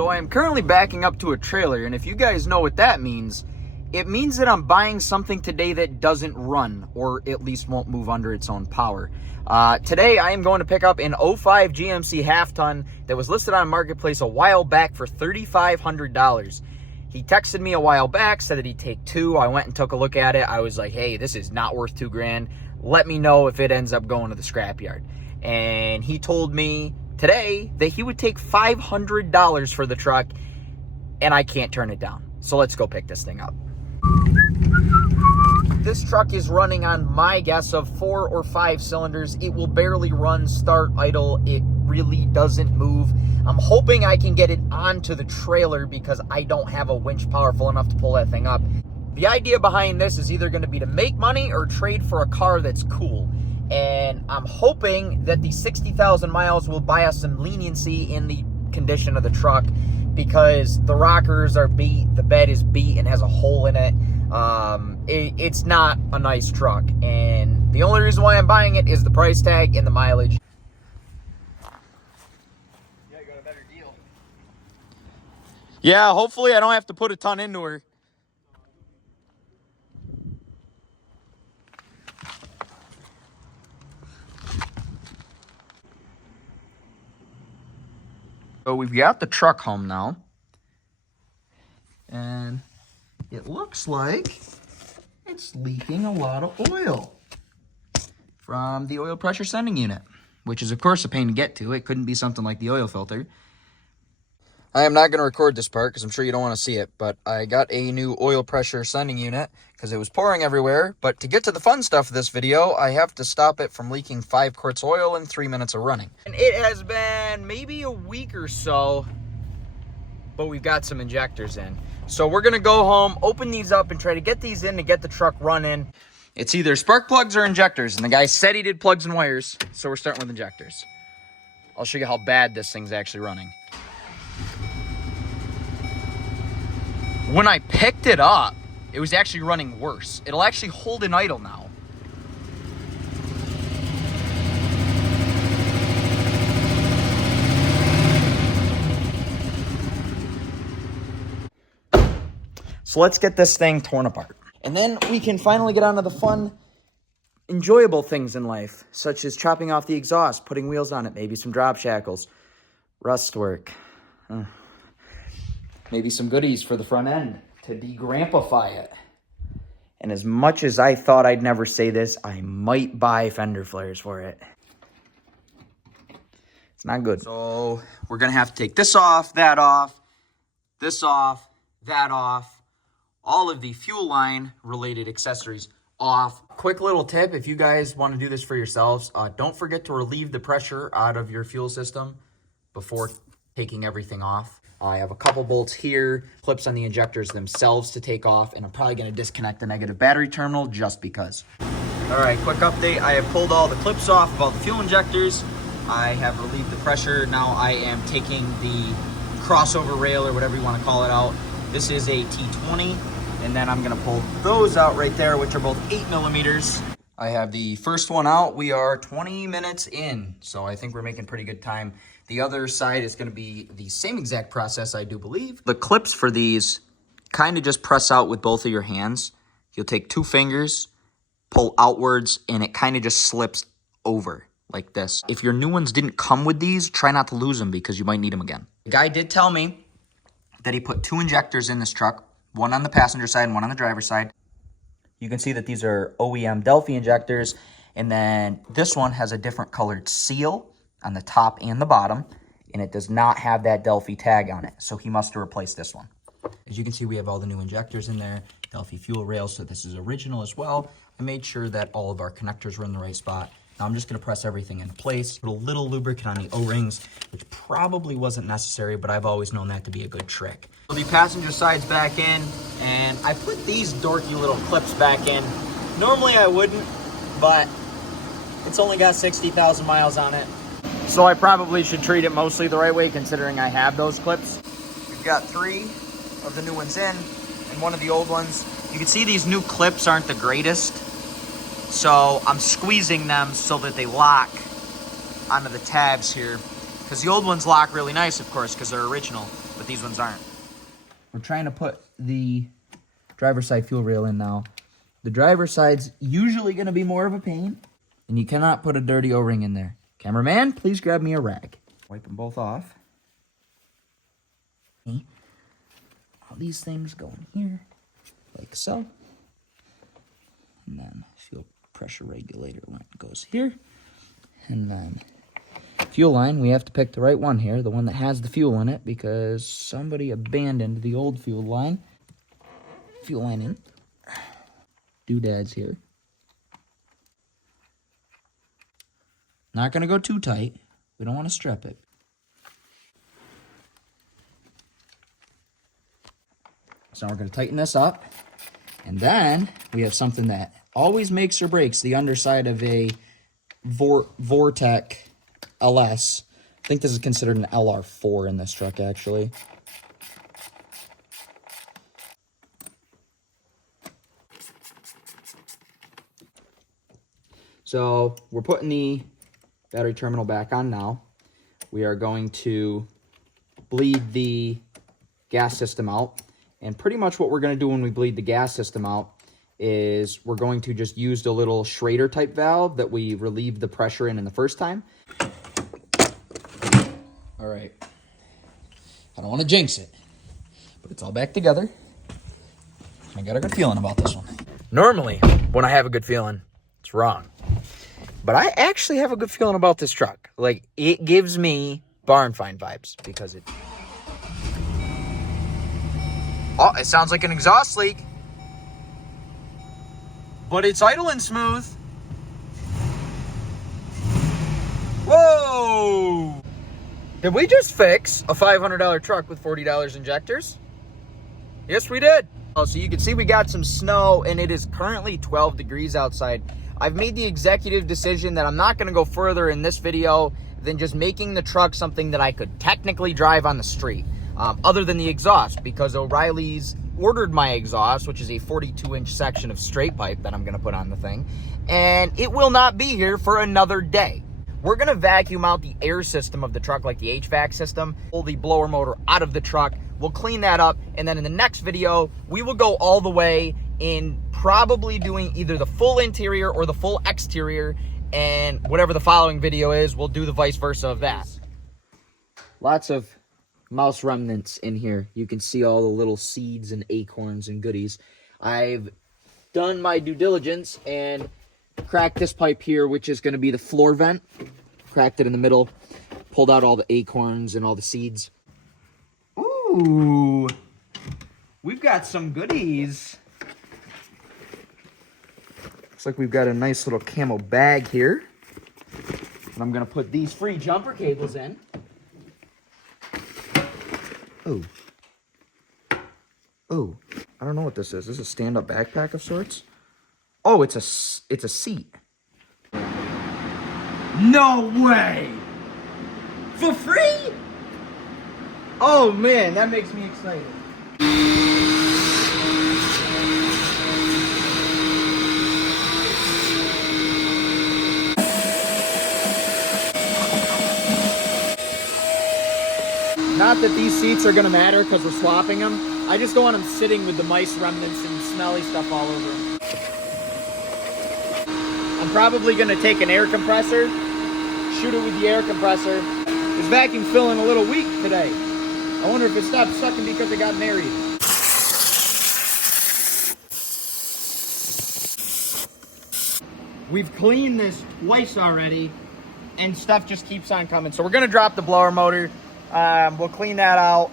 So I am currently backing up to a trailer, and if you guys know what that means, it means that I'm buying something today that doesn't run, or at least won't move under its own power. Today I am going to pick up an 05 GMC half-ton that was listed on Marketplace a while back for $3,500. He texted me a while back, said that he'd take two. I went and took a look at it. I was like, hey, this is not worth $2,000. Let me know if it ends up going to the scrapyard. And he told me today that he would take $500 for the truck, and I can't turn it down. So let's go pick this thing up. This truck is running on my guess of 4 or 5 cylinders. It will barely run, start, idle. It really doesn't move. I'm hoping I can get it onto the trailer because I don't have a winch powerful enough to pull that thing up. The idea behind this is either going to be to make money or trade for a car that's cool. And I'm hoping that the 60,000 miles will buy us some leniency in the condition of the truck, because the rockers are beat, the bed is beat and has a hole in it. It's not a nice truck, and the only reason why I'm buying it is the price tag and the mileage. Yeah, you got a better deal. Yeah, hopefully I don't have to put a ton into her. So we've got the truck home now, and it looks like it's leaking a lot of oil from the oil pressure sending unit, which is of course a pain to get to. It couldn't be something like the oil filter. I am not going to record this part because I'm sure you don't want to see it, but I got a new oil pressure sending unit because it was pouring everywhere. But to get to the fun stuff of this video, I have to stop it from leaking 5 quarts of oil in 3 minutes of running. And it has been maybe a week or so, but we've got some injectors in. So we're going to go home, open these up, and try to get these in to get the truck running. It's either spark plugs or injectors, and the guy said he did plugs and wires, so we're starting with injectors. I'll show you how bad this thing's actually running. When I picked it up, it was actually running worse. It'll actually hold in idle now. So let's get this thing torn apart. And then we can finally get on to the fun, enjoyable things in life, such as chopping off the exhaust, putting wheels on it, maybe some drop shackles, rust work. Maybe some goodies for the front end to de-grampify it. And as much as I thought I'd never say this, I might buy fender flares for it. It's not good. So we're going to have to take this off, that off, this off, that off, all of the fuel line related accessories off. Quick little tip, if you guys want to do this for yourselves, don't forget to relieve the pressure out of your fuel system before taking everything off. I have a couple bolts here, clips on the injectors themselves to take off, and I'm probably going to disconnect the negative battery terminal just because. All right, quick update. I have pulled all the clips off of all the fuel injectors. I have relieved the pressure. Now I am taking the crossover rail, or whatever you want to call it, out. This is a T20, and then I'm going to pull those out right there, which are both 8 millimeters. I have the first one out. We are 20 minutes in, so I think we're making pretty good time. The other side is going to be the same exact process, I do believe. The clips for these kind of just press out with both of your hands. You'll take 2 fingers, pull outwards, and it kind of just slips over like this. If your new ones didn't come with these, try not to lose them because you might need them again. The guy did tell me that he put 2 injectors in this truck, one on the passenger side and one on the driver's side. You can see that these are OEM Delphi injectors, and then this one has a different colored seal on the top and the bottom, and it does not have that Delphi tag on it, so he must have replaced this one. As you can see, we have all the new injectors in there, Delphi fuel rails, so this is original as well. I made sure that all of our connectors were in the right spot. Now I'm just going to press everything into place. Put a little lubricant on the O-rings, which probably wasn't necessary, but I've always known that to be a good trick. So the passenger side's back in, and I put these dorky little clips back in. Normally I wouldn't, but it's only got 60,000 miles on it. So I probably should treat it mostly the right way, considering I have those clips. We've got 3 of the new ones in and 1 of the old ones. You can see these new clips aren't the greatest, so I'm squeezing them so that they lock onto the tabs here, because the old ones lock really nice, of course, because they're original. but these ones aren't. We're trying to put the driver's side fuel rail in now. The driver's side's usually going to be more of a pain, and you cannot put a dirty O-ring in there. Cameraman, please grab me a rag. Wipe them both off. Okay. All these things go in here, like so. And then fuel pressure regulator line goes here. And then fuel line, we have to pick the right one here, the one that has the fuel in it, because somebody abandoned the old fuel line. Fuel line in. Doodads here. Not going to go too tight. We don't want to strip it. So now we're going to tighten this up. And then we have something that always makes or breaks the underside of a Vortec LS. I think this is considered an LR4 in this truck, actually. So we're putting the battery terminal back on now. We are going to bleed the gas system out. And pretty much what we're going to do when we bleed the gas system out is we're going to just use the little Schrader type valve that we relieved the pressure in the first time. All right. I don't want to jinx it, but it's all back together. I got a good feeling about this one. Normally, when I have a good feeling, it's wrong. But I actually have a good feeling about this truck. Like, it gives me barn find vibes because it... Oh, it sounds like an exhaust leak. But it's idling smooth. Whoa! Did we just fix a $500 truck with $40 injectors? Yes, we did. Oh, so you can see we got some snow, and it is currently 12 degrees outside. I've made the executive decision that I'm not going to go further in this video than just making the truck something that I could technically drive on the street, other than the exhaust, because O'Reilly's ordered my exhaust, which is a 42-inch section of straight pipe that I'm going to put on the thing, and it will not be here for another day. We're going to vacuum out the air system of the truck, like the HVAC system, pull the blower motor out of the truck. We'll clean that up, and then in the next video, we will go all the way in probably doing either the full interior or the full exterior, and whatever the following video is, we'll do the vice versa of that. Lots of mouse remnants in here. You can see all the little seeds and acorns and goodies. I've done my due diligence and cracked this pipe here, which is going to be the floor vent. Cracked it in the middle, pulled out all the acorns and all the seeds. Ooh, we've got some goodies. Looks like we've got a nice little camo bag here. And I'm going to put these free jumper cables in. Ooh. Ooh. I don't know what this is. Is this a stand-up backpack of sorts? Oh, it's a seat. No way! For free? Oh man, that makes me excited. Not that these seats are gonna matter because we're swapping them. I just don't want them sitting with the mice remnants and smelly stuff all over them. I'm probably gonna take an air compressor, shoot it with the air compressor. This vacuum's feeling a little weak today. I wonder if it stopped sucking because it got married. We've cleaned this twice already, and stuff just keeps on coming. So we're gonna drop the blower motor. We'll clean that out,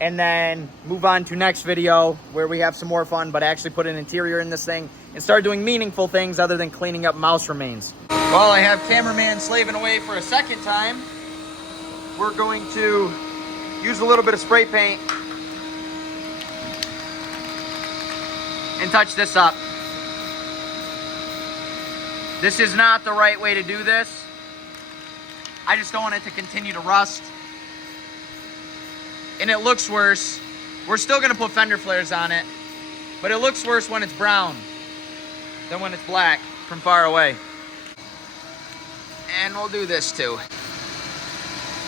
and then move on to next video where we have some more fun, but actually put an interior in this thing and start doing meaningful things other than cleaning up mouse remains. While I have cameraman slaving away for a second time, we're going to use a little bit of spray paint and touch this up. This is not the right way to do this. I just don't want it to continue to rust. And it looks worse. We're still gonna put fender flares on it, but it looks worse when it's brown than when it's black from far away. And we'll do this too.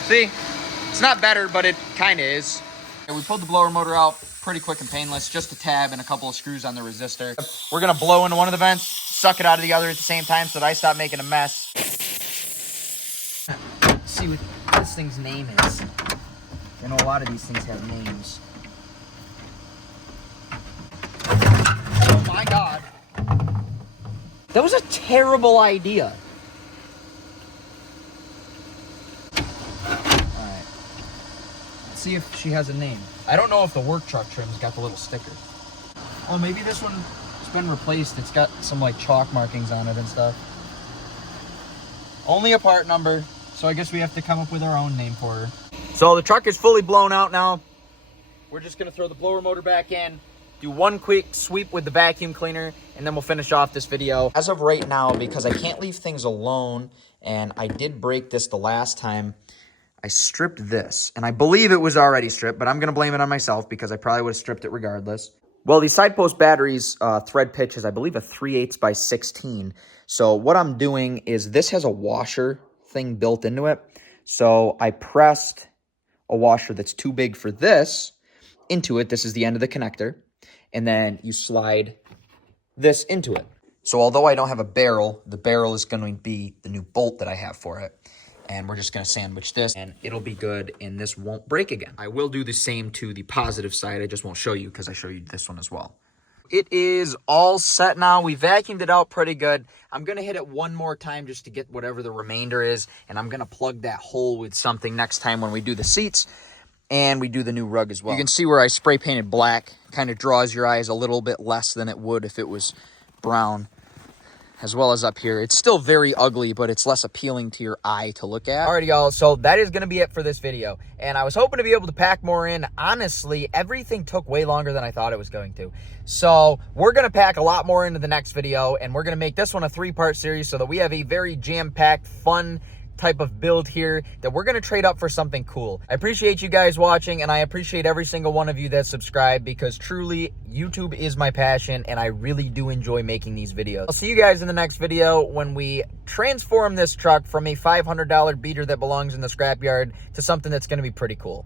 See, it's not better, but it kinda is. We pulled the blower motor out pretty quick and painless, just a tab and a couple of screws on the resistor. We're gonna blow into one of the vents, suck it out of the other at the same time so that I stop making a mess. See what this thing's name is. I know a lot of these things have names. Oh my God. That was a terrible idea. Alright. Let's see if she has a name. I don't know if the work truck trim's got the little sticker. Oh, maybe this one's been replaced. It's got some like chalk markings on it and stuff. Only a part number, so I guess we have to come up with our own name for her. So the truck is fully blown out now. We're just gonna throw the blower motor back in, do one quick sweep with the vacuum cleaner, and then we'll finish off this video. As of right now, because I can't leave things alone, and I did break this the last time, I stripped this, and I believe it was already stripped, but I'm going to blame it on myself because I probably would have stripped it regardless. Well, these side post batteries thread pitch is, I believe, a 3/8 by 16. So what I'm doing is this has a washer thing built into it. So I pressed a washer that's too big for this into it. This is the end of the connector. And then you slide this into it. So although I don't have a barrel, the barrel is going to be the new bolt that I have for it. And we're just going to sandwich this and it'll be good and this won't break again. I will do the same to the positive side. I just won't show you because I show you this one as well. It is all set now. We vacuumed it out pretty good. I'm going to hit it one more time just to get whatever the remainder is. And I'm going to plug that hole with something next time when we do the seats and we do the new rug as well. You can see where I spray painted black. Kind of draws your eyes a little bit less than it would if it was brown. As well as up here. It's still very ugly, but it's less appealing to your eye to look at. Alrighty, y'all, so that is going to be it for this video. And I was hoping to be able to pack more in. Honestly, everything took way longer than I thought it was going to. So we're going to pack a lot more into the next video, and we're going to make this one a 3-part series so that we have a very jam-packed, fun type of build here that we're going to trade up for something cool. I appreciate you guys watching, and I appreciate every single one of you that subscribe because truly YouTube is my passion and I really do enjoy making these videos. I'll see you guys in the next video when we transform this truck from a $500 beater that belongs in the scrapyard to something that's going to be pretty cool.